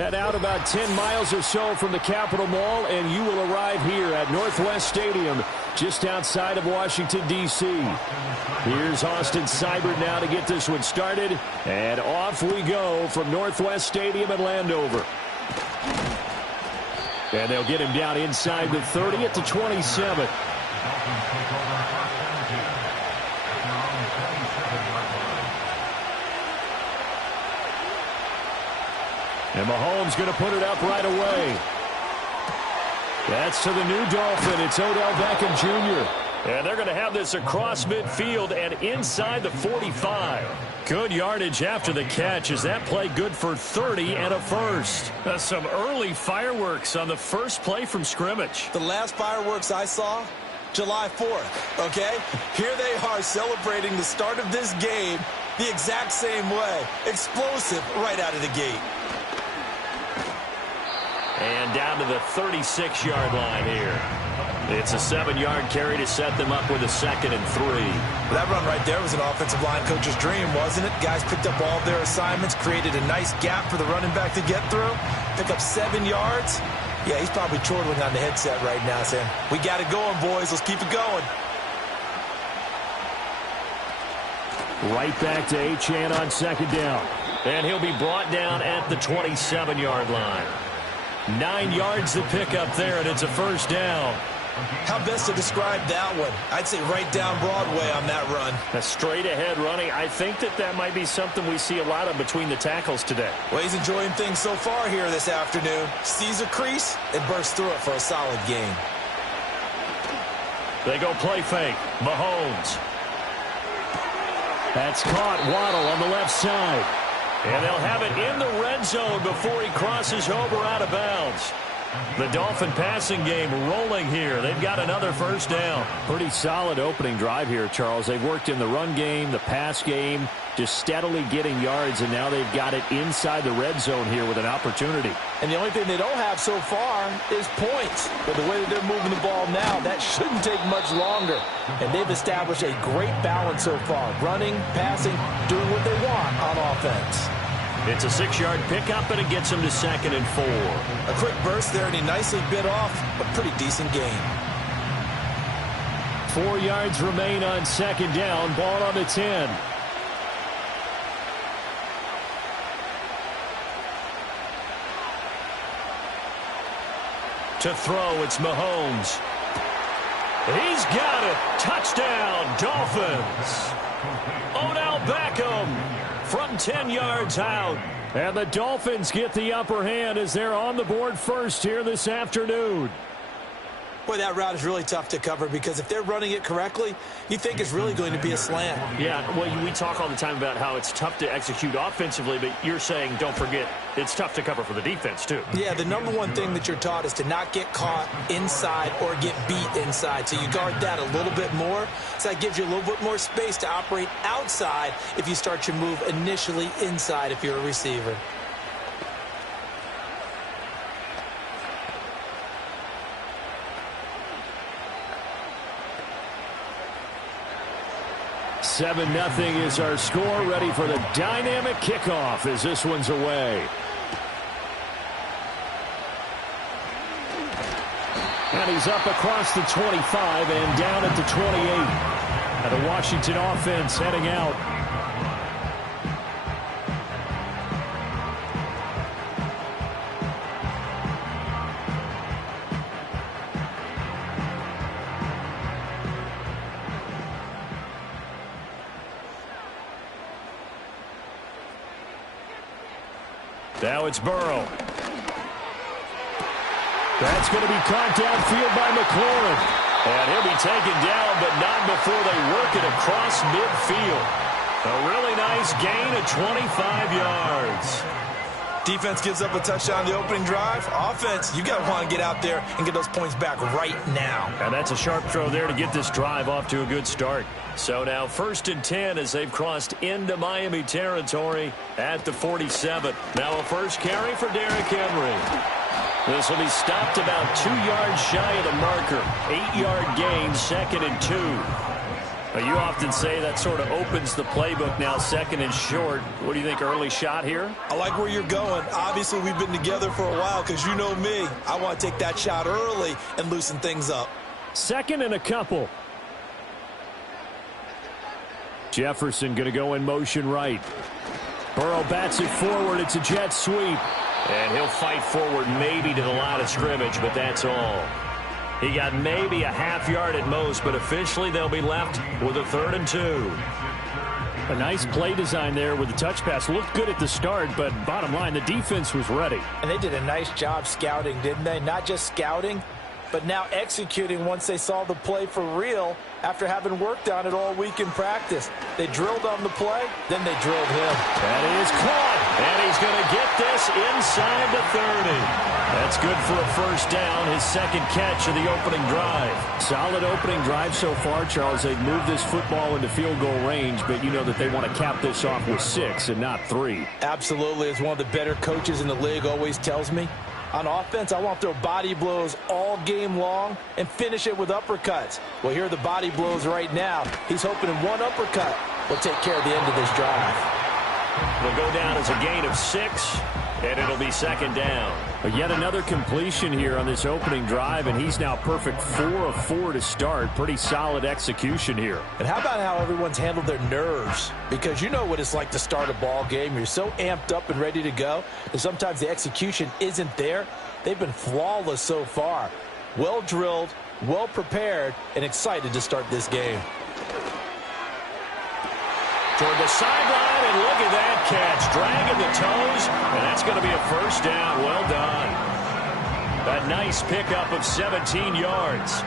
Head out about 10 miles or so from the Capitol Mall, and you will arrive here at Northwest Stadium, just outside of Washington, D.C. Here's Austin Seibert now to get this one started, and off we go from Northwest Stadium in Landover. And they'll get him down inside the 30 at the 27. And Mahomes going to put it up right away. That's to the new Dolphin. It's Odell Beckham Jr. And they're going to have this across midfield and inside the 45. Good yardage after the catch. Is that play good for 30 and a first? Some early fireworks on the first play from scrimmage. The last fireworks I saw, July 4th, okay? Here they are celebrating the start of this game the exact same way. Explosive right out of the gate. And down to the 36-yard line here. It's a 7-yard carry to set them up with a 2nd and 3. Well, that run right there was an offensive line coach's dream, wasn't it? Guys picked up all of their assignments, created a nice gap for the running back to get through, pick up 7 yards. Yeah, he's probably chortling on the headset right now saying, we got it going, boys. Let's keep it going. Right back to Achane on 2nd down. And he'll be brought down at the 27-yard line. 9 yards to pick up there, and it's a first down. How best to describe that one? I'd say right down Broadway on that run. A straight-ahead running. I think that might be something we see a lot of between the tackles today. Well, he's enjoying things so far here this afternoon. Sees a crease and bursts through it for a solid gain. They go play fake. Mahomes. That's caught. Waddle on the left side. And they'll have it in the red zone before he crosses over out of bounds. The Dolphin passing game rolling here. They've got another first down. Pretty solid opening drive here, Charles. They've worked in the run game, the pass game, just steadily getting yards, and now they've got it inside the red zone here with an opportunity. And the only thing they don't have so far is points. But the way that they're moving the ball now, that shouldn't take much longer. And they've established a great balance so far. Running, passing, doing what they want on offense. It's a 6-yard pickup, and it gets them to 2nd and 4. A quick burst there, and he nicely bit off a pretty decent gain. 4 yards remain on 2nd down. Ball on the 10. To throw, it's Mahomes. He's got it. Touchdown, Dolphins. Odell Beckham from 10 yards out. And the Dolphins get the upper hand as they're on the board first here this afternoon. Boy, that route is really tough to cover because if they're running it correctly, you think it's really going to be a slant. Yeah, well, we talk all the time about how it's tough to execute offensively, but you're saying, don't forget, it's tough to cover for the defense, too. Yeah, the number one thing that you're taught is to not get caught inside or get beat inside. So you guard that a little bit more. So that gives you a little bit more space to operate outside if you start your move initially inside if you're a receiver. Seven nothing is our score. Ready for the dynamic kickoff as this one's away. And he's up across the 25 and down at the 28. And the Washington offense heading out. Now it's Burrow. That's going to be caught downfield by McLaurin. And he'll be taken down, but not before they work it across midfield. A really nice gain of 25 yards. Defense gives up a touchdown the opening drive. Offense, you got to want to get out there and get those points back right now. And that's a sharp throw there to get this drive off to a good start. So now 1st and 10 as they've crossed into Miami territory at the 47. Now a first carry for Derrick Henry. This will be stopped about 2 yards shy of the marker. 8-yard gain, 2nd and 2. You often say that sort of opens the playbook now, second and short. What do you think, early shot here? I like where you're going. Obviously, we've been together for a while because you know me. I want to take that shot early and loosen things up. Second and a couple. Jefferson going to go in motion right. Burrow bats it forward. It's a jet sweep. And he'll fight forward maybe to the line of scrimmage, but that's all. He got maybe a half yard at most, but officially they'll be left with a 3rd and 2. A nice play design there with the touch pass. Looked good at the start, but bottom line, the defense was ready. And they did a nice job scouting, didn't they? Not just scouting, but now executing once they saw the play for real after having worked on it all week in practice. They drilled on the play, then they drilled him. That is caught, and he's going to get this inside the 30. That's good for a first down, his second catch of the opening drive. Solid opening drive so far, Charles. They've moved this football into field goal range, but you know that they want to cap this off with 6 and not 3. Absolutely. As one of the better coaches in the league always tells me, on offense, I want to throw body blows all game long and finish it with uppercuts. Well, here are the body blows right now. He's hoping in one uppercut will take care of the end of this drive. It'll go down as a gain of 6, and it'll be second down. But yet another completion here on this opening drive, and he's now perfect 4 of 4 to start. Pretty solid execution here. And how about how everyone's handled their nerves? Because you know what it's like to start a ball game. You're so amped up and ready to go, and sometimes the execution isn't there. They've been flawless so far. Well drilled, well prepared, and excited to start this game. Toward the sideline, and look at that catch. Dragging the toes, and that's going to be a first down. Well done. That nice pickup of 17 yards.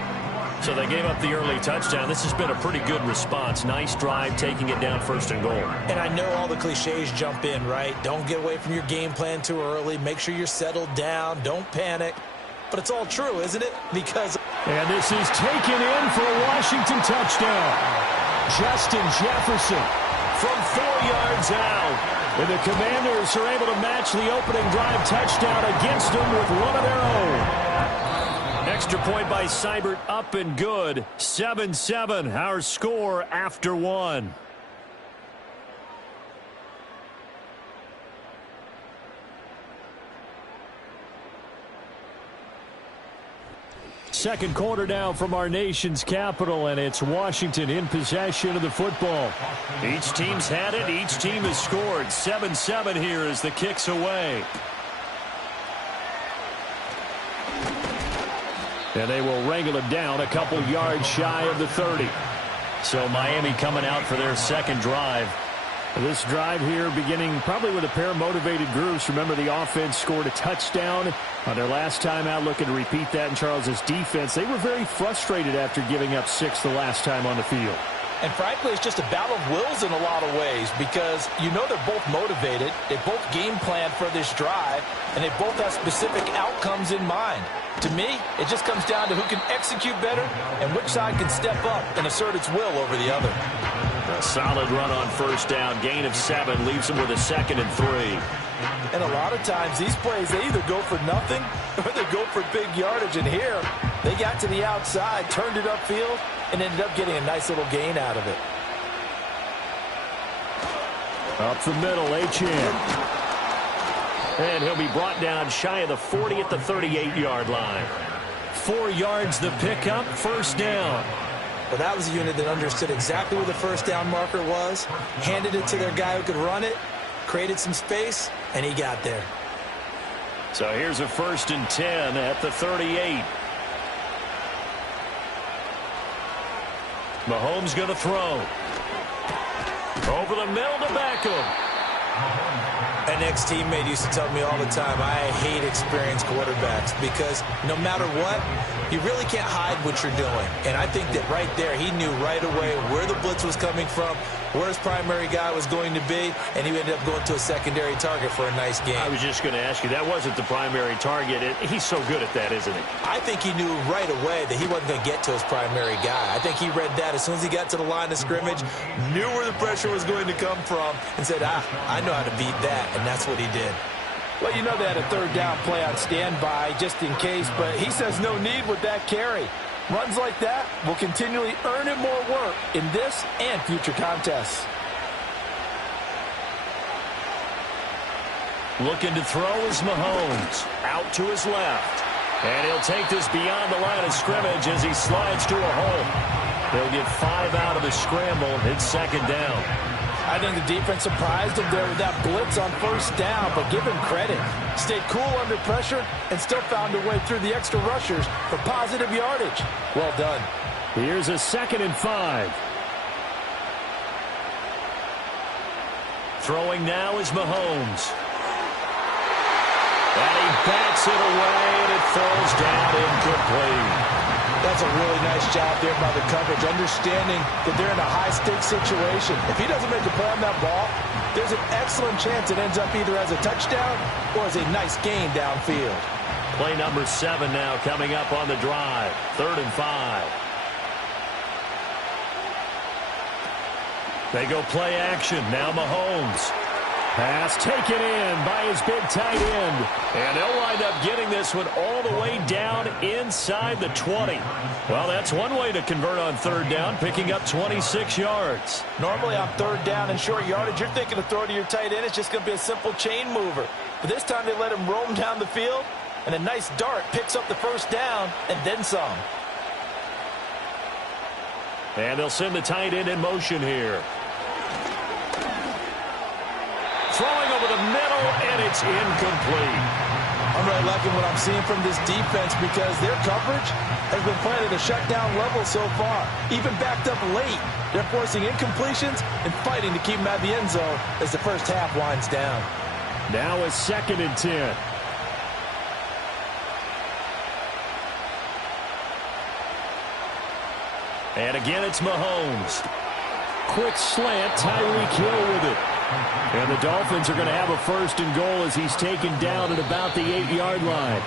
So they gave up the early touchdown. This has been a pretty good response. Nice drive, taking it down 1st and goal. And I know all the cliches jump in, right? Don't get away from your game plan too early. Make sure you're settled down. Don't panic. But it's all true, isn't it? Because... And this is taken in for a Washington touchdown. Justin Jefferson from 4 yards out. And the Commanders are able to match the opening drive touchdown against them with one of their own. Extra point by Seibert, up and good. 7-7, our score after 1. Second quarter now from our nation's capital, and it's Washington in possession of the football. Each team's had it. Each team has scored. 7-7 here as the kick's away. And they will wrangle it down a couple yards shy of the 30. So Miami coming out for their second drive. This drive here beginning probably with a pair of motivated groups. Remember, the offense scored a touchdown on their last time out, looking to repeat that in Charles's defense. They were very frustrated after giving up 6 the last time on the field. And frankly, it's just a battle of wills in a lot of ways because you know they're both motivated. They both game plan for this drive, and they both have specific outcomes in mind. To me, it just comes down to who can execute better and which side can step up and assert its will over the other. A solid run on first down. Gain of 7 leaves them with a 2nd and 3. And a lot of times these plays, they either go for nothing or they go for big yardage. And here, they got to the outside, turned it upfield, and ended up getting a nice little gain out of it. Up the middle, Achane. And he'll be brought down shy of the 40 at the 38-yard line. 4 yards the pickup, first down. Well, that was a unit that understood exactly where the first down marker was, handed it to their guy who could run it, created some space, and he got there. So here's a 1st and 10 at the 38. Mahomes going to throw. Over the middle to Beckham. An ex-teammate used to tell me all the time, I hate experienced quarterbacks because no matter what, you really can't hide what you're doing. And I think that right there, he knew right away where the blitz was coming from, where his primary guy was going to be, and he ended up going to a secondary target for a nice game. I was just going to ask you, that wasn't the primary target. He's so good at that, isn't he? I think he knew right away that he wasn't going to get to his primary guy. I think he read that as soon as he got to the line of scrimmage, knew where the pressure was going to come from, and said, I know how to beat that, and that's what he did. Well, you know they had a 3rd down play on standby just in case, but he says no need with that carry. Runs like that will continually earn him more work in this and future contests. Looking to throw is Mahomes. Out to his left. And he'll take this beyond the line of scrimmage as he slides to a hole. He'll get 5 out of the scramble. It's second down. I think the defense surprised him there with that blitz on first down, but give him credit. Stayed cool under pressure and still found a way through the extra rushers for positive yardage. Well done. Here's a 2nd and 5. Throwing now is Mahomes. And he backs it away, and it falls down incomplete. That's a really nice job there by the coverage, understanding that they're in a high-stakes situation. If he doesn't make a play on that ball, there's an excellent chance it ends up either as a touchdown or as a nice gain downfield. Play number 7 now coming up on the drive. 3rd and 5. They go play action. Now Mahomes. Pass taken in by his big tight end. And they'll wind up getting this one all the way down inside the 20. Well, that's one way to convert on 3rd down, picking up 26 yards. Normally on 3rd down and short yardage, you're thinking to throw to your tight end. It's just going to be a simple chain mover. But this time they let him roam down the field, and a nice dart picks up the 1st down and then some. And they'll send the tight end in motion here. Throwing over the middle, and it's incomplete. I'm really liking what I'm seeing from this defense because their coverage has been playing at a shutdown level so far. Even backed up late, they're forcing incompletions and fighting to keep them out of the end zone as the first half winds down. Now a 2nd and 10. And again, it's Mahomes. Quick slant, Tyreek Hill with it. And the Dolphins are going to have a 1st and goal as he's taken down at about the 8-yard line.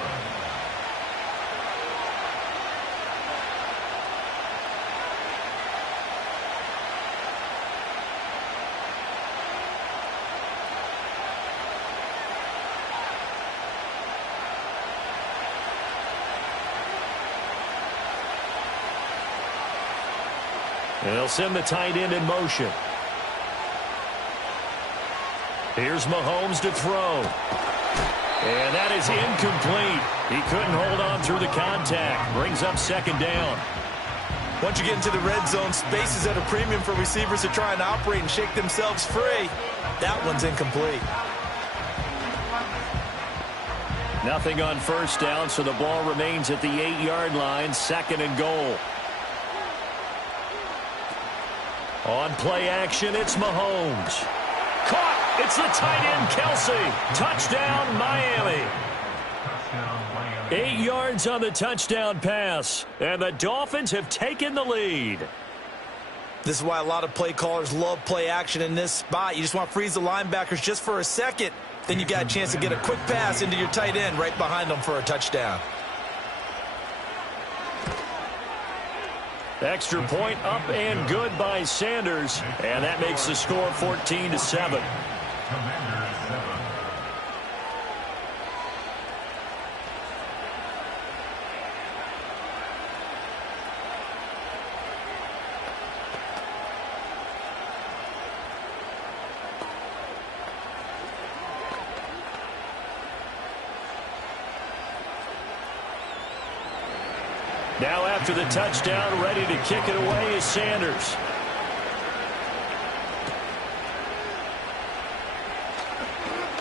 And they'll send the tight end in motion. Here's Mahomes to throw. And that is incomplete. He couldn't hold on through the contact. Brings up 2nd down. Once you get into the red zone, space is at a premium for receivers to try and operate and shake themselves free. That one's incomplete. Nothing on 1st down, so the ball remains at the 8-yard line. 2nd and goal. On play action, it's Mahomes. Caught! It's the tight end, Kelsey. Touchdown, Miami. 8 yards on the touchdown pass, and the Dolphins have taken the lead. This is why a lot of play callers love play action in this spot. You just want to freeze the linebackers just for a second. Then you got a chance to get a quick pass into your tight end right behind them for a touchdown. Extra point up and good by Sanders, and that makes the score 14-7. Now after the touchdown, ready to kick it away is Sanders.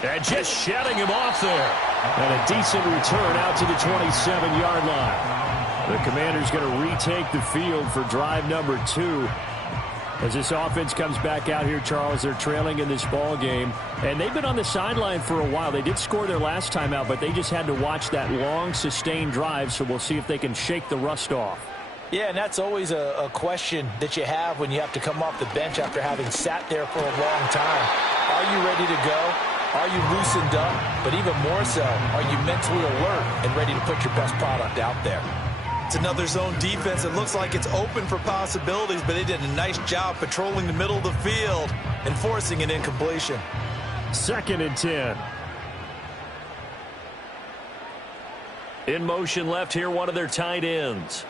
And just shedding him off there. And a decent return out to the 27-yard line. The Commanders going to retake the field for drive number 2. As this offense comes back out here, Charles, they're trailing in this ball game. And they've been on the sideline for a while. They did score their last time out, but they just had to watch that long, sustained drive. So we'll see if they can shake the rust off. Yeah, and that's always a question that you have when you have to come off the bench after having sat there for a long time. Are you ready to go? Are you loosened up? But even more so, are you mentally alert and ready to put your best product out there? It's another zone defense. It looks like it's open for possibilities, but they did a nice job patrolling the middle of the field and forcing an incompletion. 2nd and 10. In motion left here, one of their tight ends.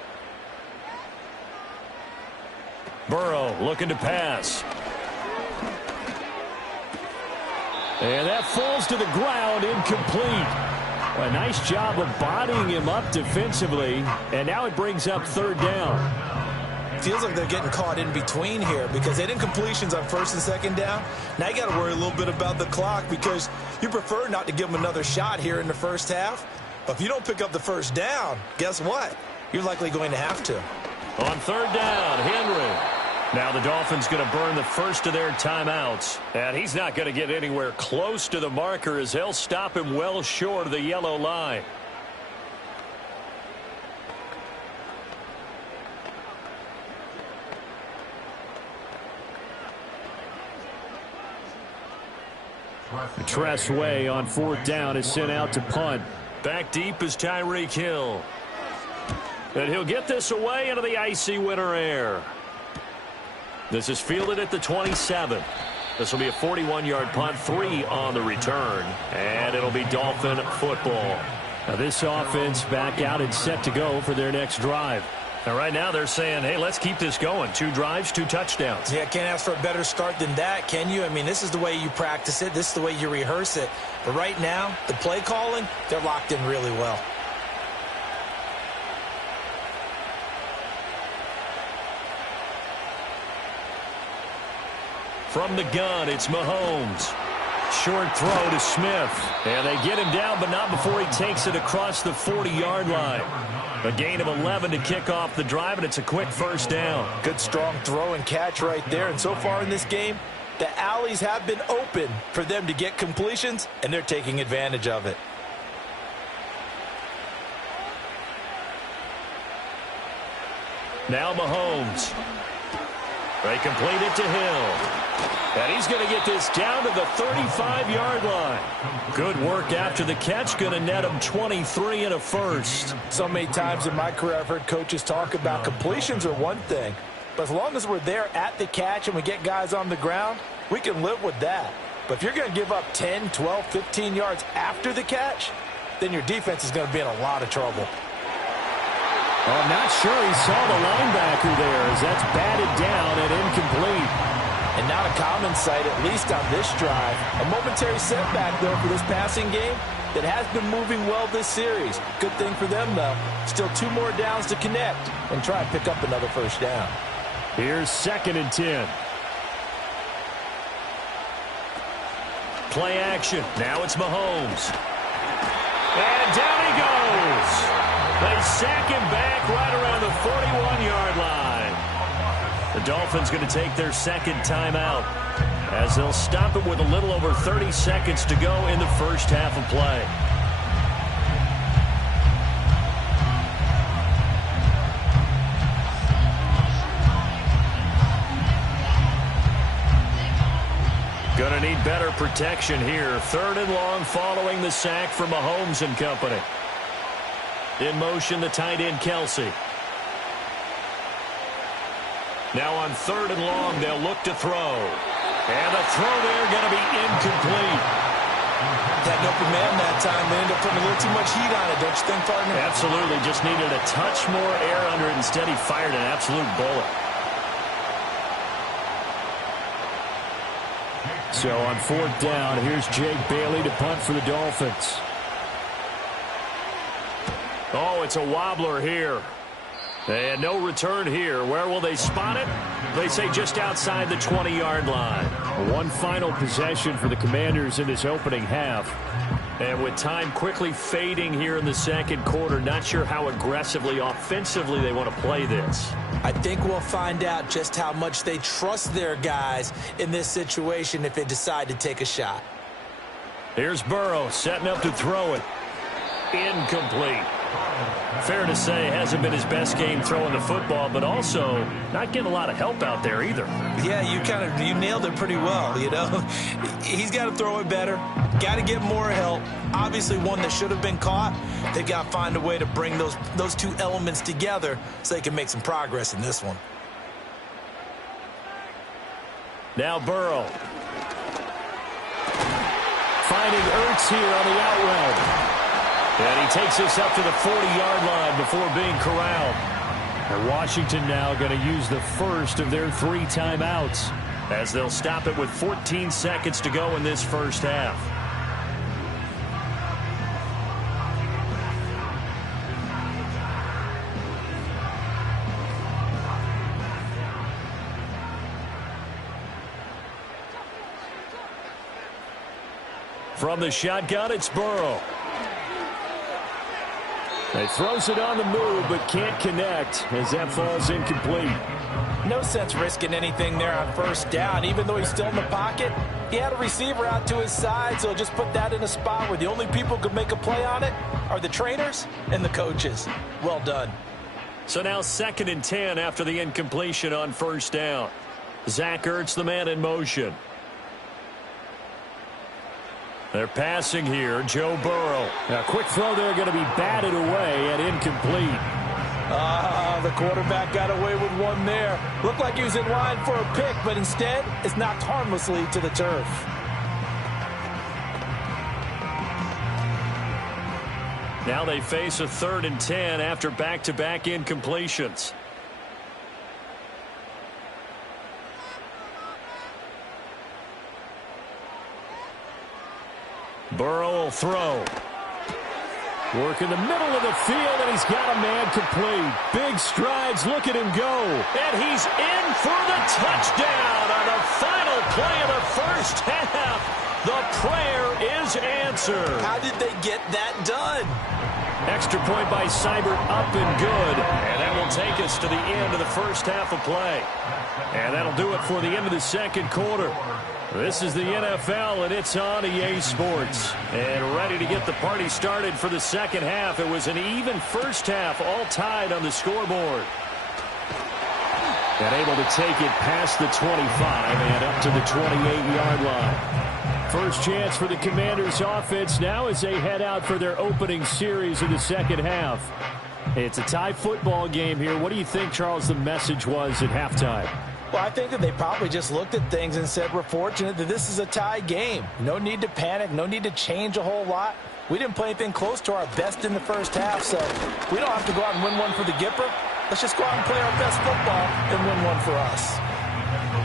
Burrow looking to pass. And that falls to the ground, incomplete. A nice job of bodying him up defensively, and now it brings up third down. Feels like they're getting caught in between here because they didn't completions on first and second down. Now you got to worry a little bit about the clock because you prefer not to give them another shot here in the first half. But if you don't pick up the first down, guess what? You're likely going to have to. On third down, Henry. Now the Dolphins going to burn the first of their timeouts. And he's not going to get anywhere close to the marker as they'll stop him well short of the yellow line. Tress Way on fourth down is sent out to punt. Back deep is Tyreek Hill. And he'll get this away into the icy winter air. This is fielded at the 27. This will be a 41-yard punt, 3 on the return. And it'll be Dolphin football. Now this offense back out and set to go for their next drive. And right now they're saying, hey, let's keep this going. 2 drives, 2 touchdowns. Yeah, can't ask for a better start than that, can you? I mean, this is the way you practice it. This is the way you rehearse it. But right now, the play calling, they're locked in really well. From the gun, it's Mahomes. Short throw to Smith. And they get him down, but not before he takes it across the 40-yard line. A gain of 11 to kick off the drive, and it's a quick first down. Good, strong throw and catch right there. And so far in this game, the alleys have been open for them to get completions, and they're taking advantage of it. Now Mahomes. They complete it to Hill. And he's going to get this down to the 35-yard line. Good work after the catch. Going to net him 23 and a first. So many times in my career I've heard coaches talk about completions are one thing. But as long as we're there at the catch and we get guys on the ground, we can live with that. But if you're going to give up 10, 12, 15 yards after the catch, then your defense is going to be in a lot of trouble. Oh, I'm not sure he saw the linebacker there as that's batted down and incomplete. And not a common sight, at least on this drive. A momentary setback, though, for this passing game that has been moving well this series. Good thing for them, though. Still 2 more downs to connect and try and pick up another first down. Here's 2nd and 10. Play action. Now it's Mahomes. And down he goes. They sack him back right around the 41-yard line. The Dolphins going to take their second timeout as they'll stop it with a little over 30 seconds to go in the first half of play. Going to need better protection here. 3rd and long following the sack from Mahomes and company. In motion, the tight end, Kelsey. Now on 3rd and long, they'll look to throw. And the throw there going to be incomplete. Had an open man that time. They ended up putting a little too much heat on it, don't you think, partner? Absolutely. Just needed a touch more air under it. Instead, he fired an absolute bullet. So on 4th down, here's Jake Bailey to punt for the Dolphins. Oh, it's a wobbler here. And no return here. Where will they spot it? They say just outside the 20-yard line. One final possession for the Commanders in this opening half. And with time quickly fading here in the second quarter, not sure how aggressively, offensively they want to play this. I think we'll find out just how much they trust their guys in this situation if they decide to take a shot. Here's Burrow setting up to throw it. Incomplete. Fair to say, hasn't been his best game throwing the football, but also not getting a lot of help out there either. Yeah, you nailed it pretty well, you know. He's got to throw it better, got to get more help. Obviously one that should have been caught. They've got to find a way to bring those 2 elements together so they can make some progress in this one. Now Burrow. Finding Ertz here on the out route. And he takes this up to the 40-yard line before being corralled. And Washington now going to use the first of their 3 timeouts, as they'll stop it with 14 seconds to go in this first half. From the shotgun, it's Burrow. He throws it on the move, but can't connect as that falls incomplete. No sense risking anything there on first down. Even though he's still in the pocket, he had a receiver out to his side, so just put that in a spot where the only people who could make a play on it are the trainers and the coaches. Well done. So now 2nd and 10 after the incompletion on first down. Zach Ertz, the man in motion. They're passing here. Joe Burrow. A quick throw there going to be batted away and incomplete. The quarterback got away with one there. Looked like he was in line for a pick, but instead it's knocked harmlessly to the turf. Now they face a 3rd and 10 after back-to-back incompletions. Burrow will throw. Work in the middle of the field, and he's got a man complete. Big strides. Look at him go. And he's in for the touchdown on the final play of the first half. The prayer is answered. How did they get that done? Extra point by Seibert, up and good. And that will take us to the end of the first half of play. And that'll do it for the end of the second quarter. This is the NFL, and it's on EA Sports. And ready to get the party started for the second half. It was an even first half, all tied on the scoreboard. And able to take it past the 25 and up to the 28-yard line. First chance for the Commanders' offense now as they head out for their opening series of the second half. It's a tie football game here. What do you think, Charles, the message was at halftime? Well, I think that they probably just looked at things and said, we're fortunate that this is a tie game. No need to panic. No need to change a whole lot. We didn't play anything close to our best in the first half, so we don't have to go out and win one for the Gipper. Let's just go out and play our best football and win one for us.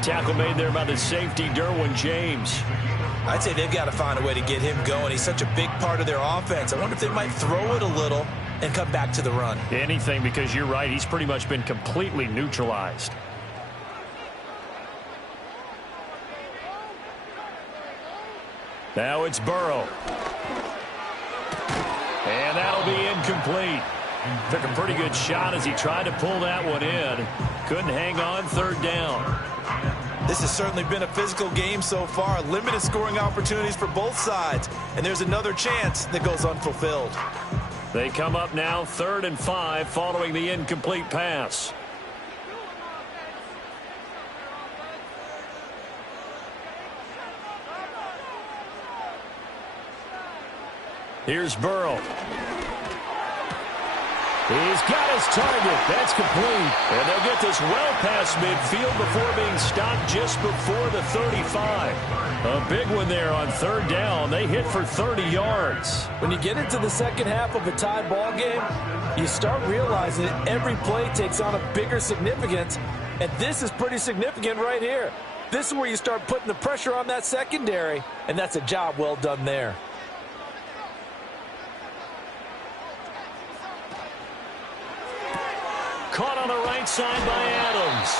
Tackle made there by the safety, Derwin James. I'd say they've got to find a way to get him going. He's such a big part of their offense. I wonder if they might throw it a little and come back to the run. Anything, because you're right. He's pretty much been completely neutralized. Now it's Burrow. And that'll be incomplete. Took a pretty good shot as he tried to pull that one in. Couldn't hang on, 3rd down. This has certainly been a physical game so far. Limited scoring opportunities for both sides. And there's another chance that goes unfulfilled. They come up now 3rd and 5 following the incomplete pass. Here's Burrow. He's got his target. That's complete. And they'll get this well past midfield before being stopped just before the 35. A big one there on 3rd down. They hit for 30 yards. When you get into the second half of a tie ball game, you start realizing that every play takes on a bigger significance. And this is pretty significant right here. This is where you start putting the pressure on that secondary. And that's a job well done there. Caught on the right side by Adams.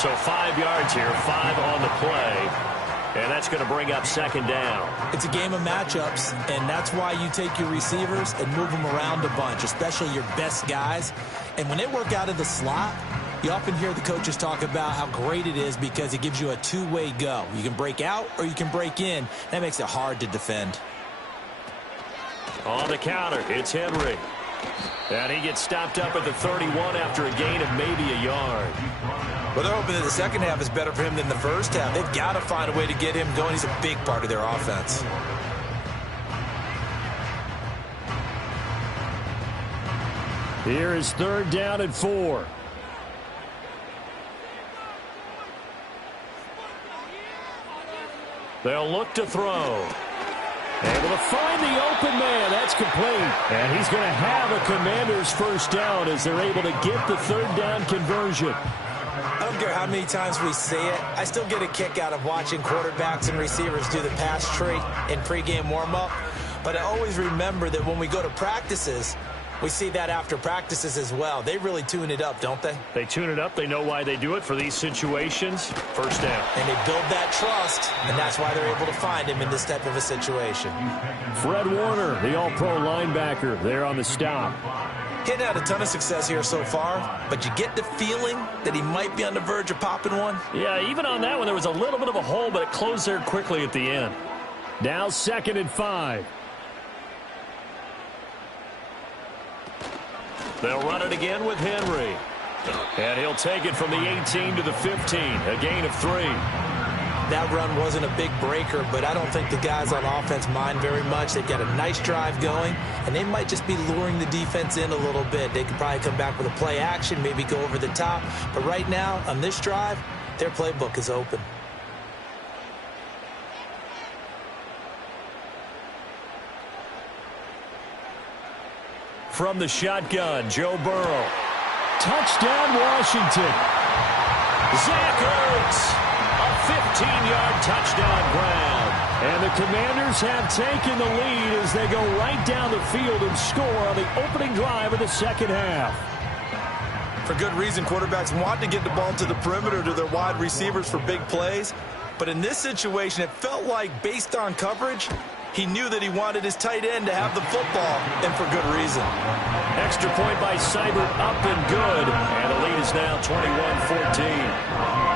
So 5 yards here, 5 on the play. And that's going to bring up 2nd down. It's a game of matchups, and that's why you take your receivers and move them around a bunch, especially your best guys. And when they work out of the slot, you often hear the coaches talk about how great it is because it gives you a two-way go. You can break out or you can break in. That makes it hard to defend. On the counter, it's Henry. And he gets stopped up at the 31 after a gain of maybe a yard. Well, they're hoping that the second half is better for him than the first half. They've got to find a way to get him going. He's a big part of their offense. Here is 3rd down and 4. They'll look to throw. Able to find the open man. That's complete. And he's going to have a Commanders first down as they're able to get the third down conversion. I don't care how many times we say it, I still get a kick out of watching quarterbacks and receivers do the pass tree in pregame warm-up. But I always remember that when we go to practices, we see that after practices as well. They really tune it up, don't they? They tune it up. They know why they do it for these situations. First down. And they build that trust, and that's why they're able to find him in this type of a situation. Fred Warner, the all-pro linebacker, there on the stop. He hadn't had a ton of success here so far, but you get the feeling that he might be on the verge of popping one. Yeah, even on that one, there was a little bit of a hole, but it closed there quickly at the end. Now 2nd and 5. They'll run it again with Henry. And he'll take it from the 18 to the 15, a gain of 3. That run wasn't a big breaker, but I don't think the guys on offense mind very much. They've got a nice drive going, and they might just be luring the defense in a little bit. They could probably come back with a play action, maybe go over the top. But right now, on this drive, their playbook is open. From the shotgun, Joe Burrow. Touchdown, Washington. Zach Ertz. A 15-yard touchdown ground. And the Commanders have taken the lead as they go right down the field and score on the opening drive of the second half. For good reason, quarterbacks want to get the ball to the perimeter to their wide receivers for big plays. But in this situation, it felt like, based on coverage, he knew that he wanted his tight end to have the football, and for good reason. Extra point by Seibert, up and good. And the lead is now 21-14.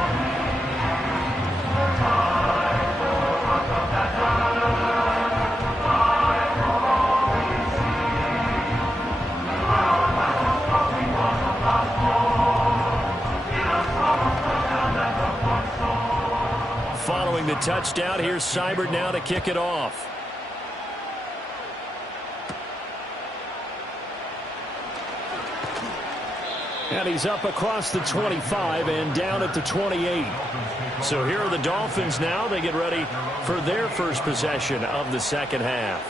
Following the touchdown, here's Seibert now to kick it off. And he's up across the 25 and down at the 28. So here are the Dolphins now. They get ready for their first possession of the second half.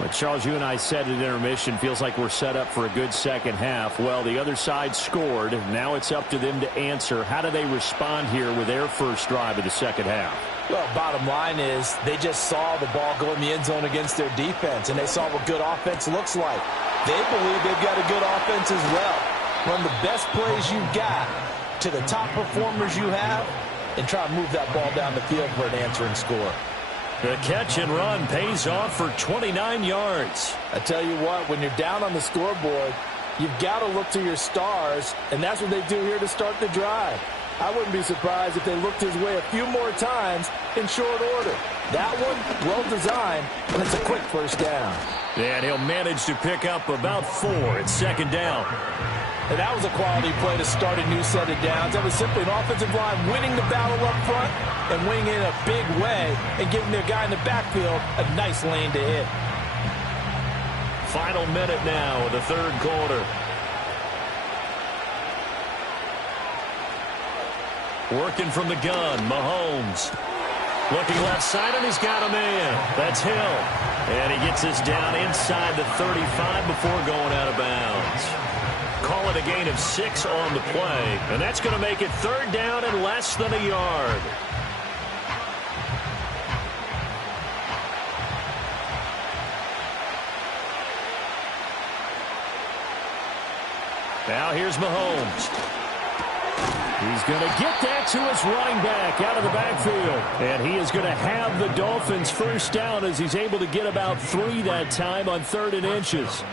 Well, Charles, you and I said at intermission, feels like we're set up for a good second half. Well, the other side scored. Now it's up to them to answer. How do they respond here with their first drive of the second half? Well, bottom line is they just saw the ball go in the end zone against their defense, and they saw what good offense looks like. They believe they've got a good offense as well. Run the best plays you've got to the top performers you have and try to move that ball down the field for an answering score. The catch and run pays off for 29 yards. I tell you what, when you're down on the scoreboard, you've got to look to your stars, and that's what they do here to start the drive. I wouldn't be surprised if they looked his way a few more times in short order. That one, well designed, and it's a quick first down. And he'll manage to pick up about 4 at second down. And that was a quality play to start a new set of downs. That was simply an offensive line winning the battle up front and winning it in a big way and giving their guy in the backfield a nice lane to hit. Final minute now of the third quarter. Working from the gun, Mahomes. Looking left side, and he's got a man. That's Hill. And he gets this down inside the 35 before going out of bounds. Call it a gain of 6 on the play, and that's going to make it third down and less than a yard. Now here's Mahomes. He's going to get that to his running back out of the backfield. And he is going to have the Dolphins first down as he's able to get about 3 that time on 3rd and inches.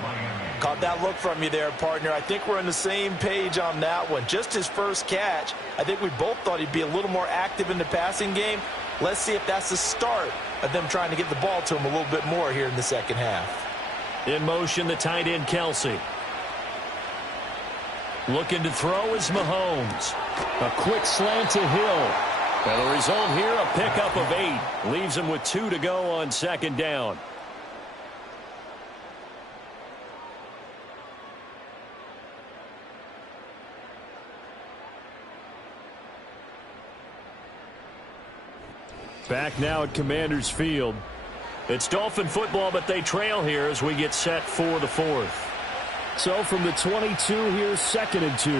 Caught that look from you there, partner. I think we're on the same page on that one. Just his first catch. I think we both thought he'd be a little more active in the passing game. Let's see if that's the start of them trying to get the ball to him a little bit more here in the second half. In motion, the tight end, Kelsey. Looking to throw is Mahomes. A quick slant to Hill. And the result here, a pickup of 8. Leaves him with 2 to go on second down. Back now at Commanders Field. It's Dolphin football, but they trail here as we get set for the fourth. So from the 22, here's 2nd and 2.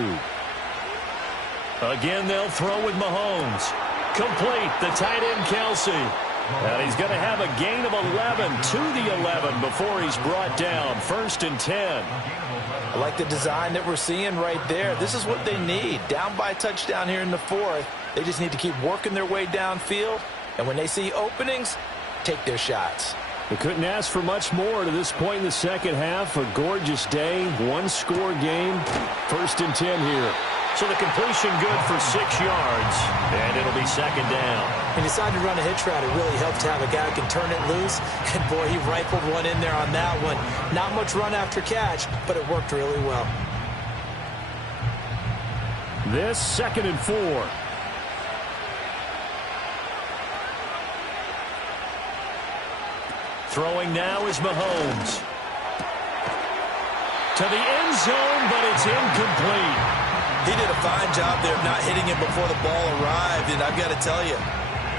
Again, they'll throw with Mahomes. Complete, the tight end Kelsey. And he's going to have a gain of 11 to the 11 before he's brought down. 1st and 10. I like the design that we're seeing right there. This is what they need. Down by a touchdown here in the fourth. They just need to keep working their way downfield. And when they see openings, take their shots. They couldn't ask for much more to this point in the second half. A gorgeous day, one-score game. 1st and 10 here. So the completion good for 6 yards, and it'll be 2nd down. When you decide to run a hitch route, it really helps to have a guy who can turn it loose. And, boy, he rifled one in there on that one. Not much run after catch, but it worked really well. This 2nd and 4. Throwing now is Mahomes. To the end zone, but it's incomplete. He did a fine job there of not hitting him before the ball arrived, and I've got to tell you,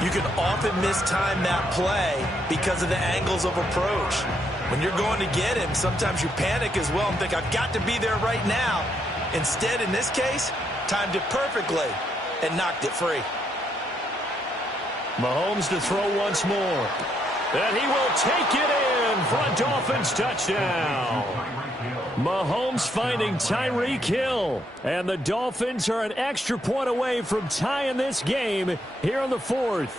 you can often mistime that play because of the angles of approach. When you're going to get him, sometimes you panic as well and think, I've got to be there right now. Instead, in this case, timed it perfectly and knocked it free. Mahomes to throw once more. And he will take it in for a Dolphins touchdown. Mahomes finding Tyreek Hill. And the Dolphins are an extra point away from tying this game here in the fourth.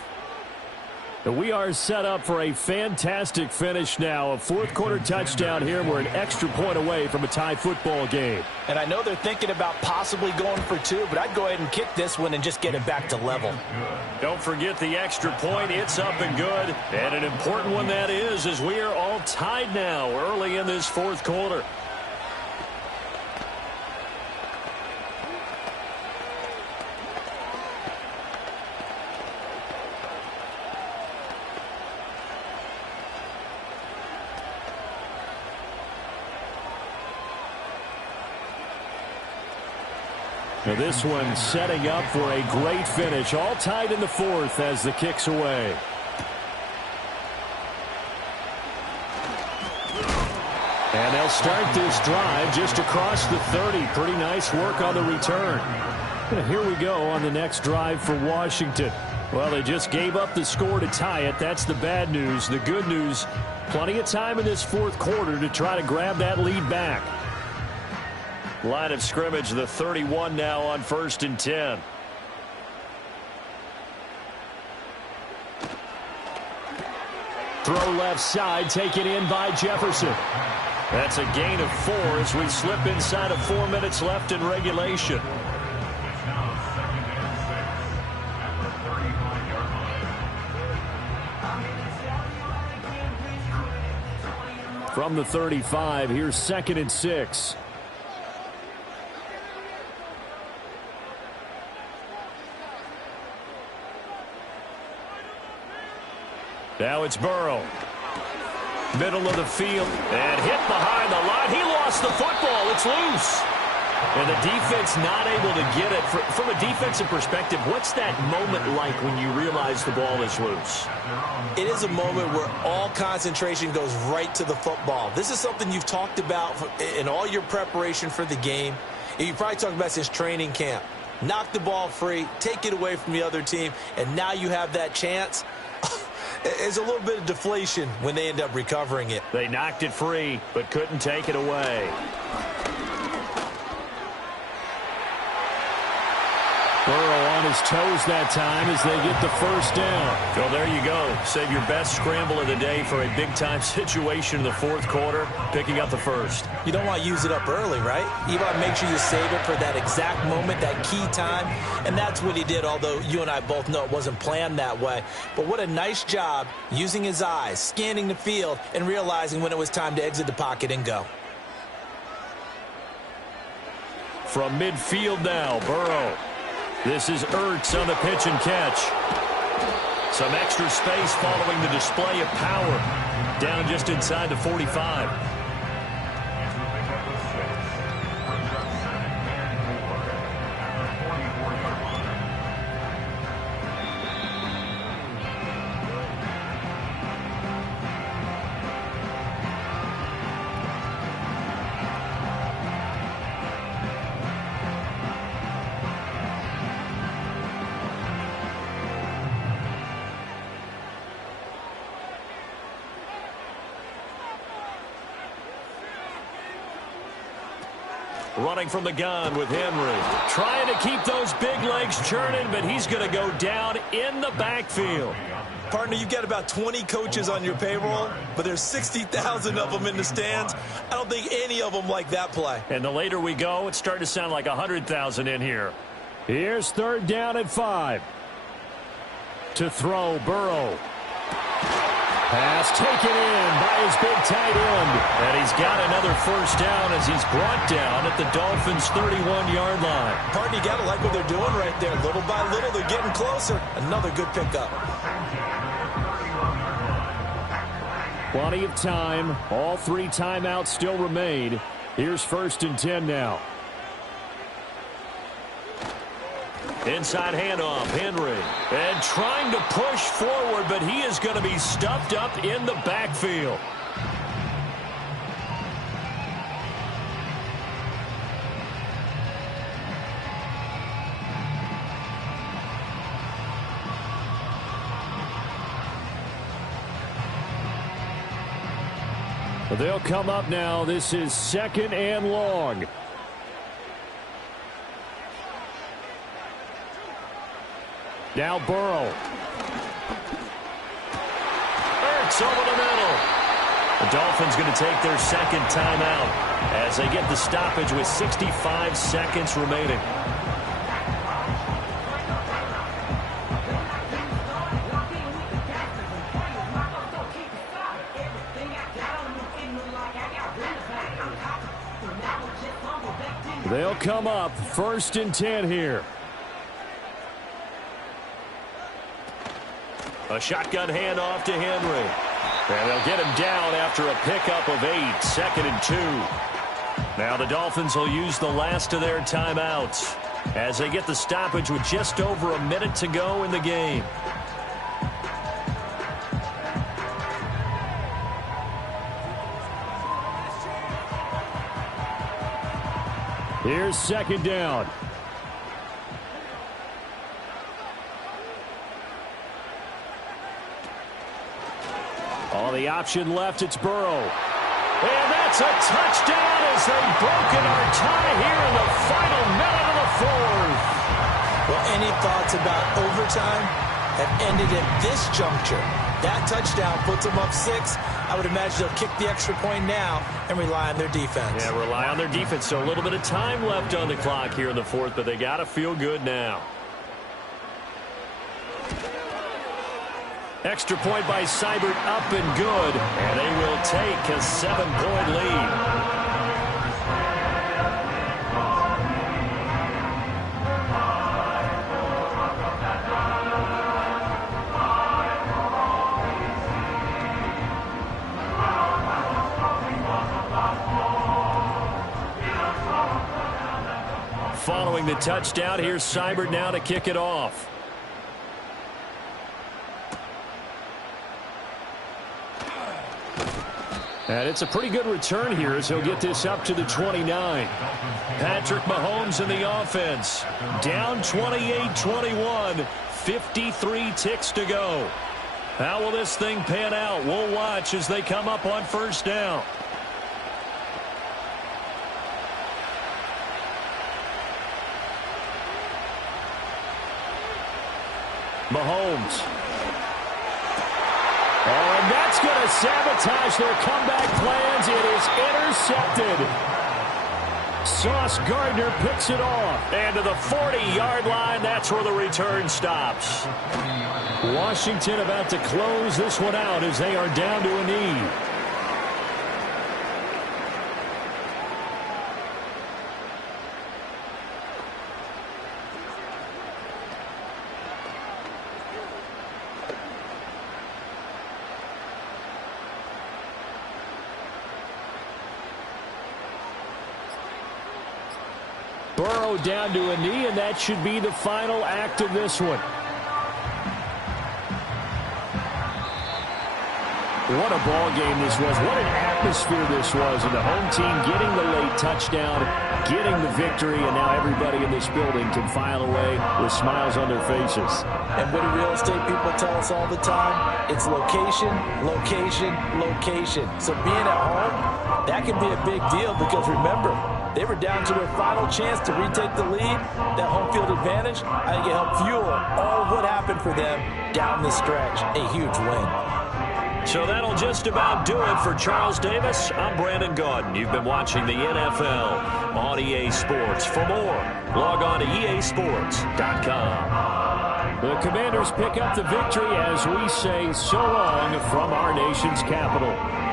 We are set up for a fantastic finish now. A fourth-quarter touchdown here. We're an extra point away from a tie football game. And I know they're thinking about possibly going for 2, but I'd go ahead and kick this one and just get it back to level. Don't forget the extra point. It's up and good. And an important one that is, as we are all tied now early in this fourth quarter. Now this one setting up for a great finish. All tied in the fourth as the kick's away. And they'll start this drive just across the 30. Pretty nice work on the return. And here we go on the next drive for Washington. Well, they just gave up the score to tie it. That's the bad news. The good news, plenty of time in this fourth quarter to try to grab that lead back. Line of scrimmage, the 31 now on 1st and 10. Throw left side, taken in by Jefferson. That's a gain of 4 as we slip inside of 4 minutes left in regulation. From the 35, here's 2nd and 6. Now it's Burrow. Middle of the field. And hit behind the line. He lost the football. It's loose. And the defense not able to get it. From a defensive perspective, what's that moment like when you realize the ball is loose? It is a moment where all concentration goes right to the football. This is something you've talked about in all your preparation for the game. You probably talked about since training camp. Knock the ball free, take it away from the other team, and now you have that chance. There's a little bit of deflation when they end up recovering it. They knocked it free, but couldn't take it away. Burrow on his toes that time as they get the first down. So there you go. Save your best scramble of the day for a big-time situation in the fourth quarter, picking up the first. You don't want to use it up early, right? You want to make sure you save it for that exact moment, that key time. And that's what he did, although you and I both know it wasn't planned that way. But what a nice job using his eyes, scanning the field, and realizing when it was time to exit the pocket and go. From midfield now, Burrow. This is Ertz on the pitch and catch. Some extra space following the display of power. Down just inside the 45. Running from the gun with Henry. Trying to keep those big legs churning, but he's going to go down in the backfield. Partner, you've got about 20 coaches on your payroll, but there's 60,000 of them in the stands. I don't think any of them like that play. And the later we go, it's starting to sound like 100,000 in here. Here's 3rd down and 5. To throw, Burrow. Pass taken in by his big tight end. And he's got another first down as he's brought down at the Dolphins' 31-yard line. Partner, you got to like what they're doing right there. Little by little, they're getting closer. Another good pickup. Plenty of time. All 3 timeouts still remain. Here's 1st and 10 now. Inside handoff, Henry. And trying to push forward, but he is going to be stuffed up in the backfield. They'll come up now. This is 2nd and long. Now Burrow. Ertz over the middle. The Dolphins going to take their 2nd timeout as they get the stoppage with 65 seconds remaining. They'll come up 1st and 10 here. A shotgun handoff to Henry. And they'll get him down after a pickup of 8, 2nd and 2. Now the Dolphins will use the last of their timeouts as they get the stoppage with just over a minute to go in the game. Here's 2nd down. All the option left, it's Burrow. And that's a touchdown as they've broken our tie here in the final minute of the 4th. Well, any thoughts about overtime have ended at this juncture. That touchdown puts them up 6. I would imagine they'll kick the extra point now and rely on their defense. Yeah, rely on their defense. So a little bit of time left on the clock here in the 4th, but they got to feel good now. Extra point by Seibert up and good. And they will take a 7-point lead. Following the touchdown, here's Seibert now to kick it off. And it's a pretty good return here as he'll get this up to the 29. Patrick Mahomes in the offense. Down 28-21. 53 ticks to go. How will this thing pan out? We'll watch as they come up on 1st down. Mahomes. Oh, and that's going to sabotage their comeback plans. It is intercepted. Sauce Gardner picks it off. And to the 40-yard line, that's where the return stops. Washington about to close this one out as they are down to a knee. Burrow down to a knee, and that should be the final act of this one. What a ball game this was. What an atmosphere this was. And the home team getting the late touchdown, getting the victory, and now everybody in this building can file away with smiles on their faces. And what do real estate people tell us all the time? It's location, location, location. So being at home, that can be a big deal because remember, They were down to their final chance to retake the lead. That home field advantage, I think it helped fuel all of what happened for them down the stretch. A huge win. So that'll just about do it for Charles Davis. I'm Brandon Gaudin. You've been watching the NFL on EA Sports. For more, log on to easports.com. The Commanders pick up the victory as we say so long from our nation's capital.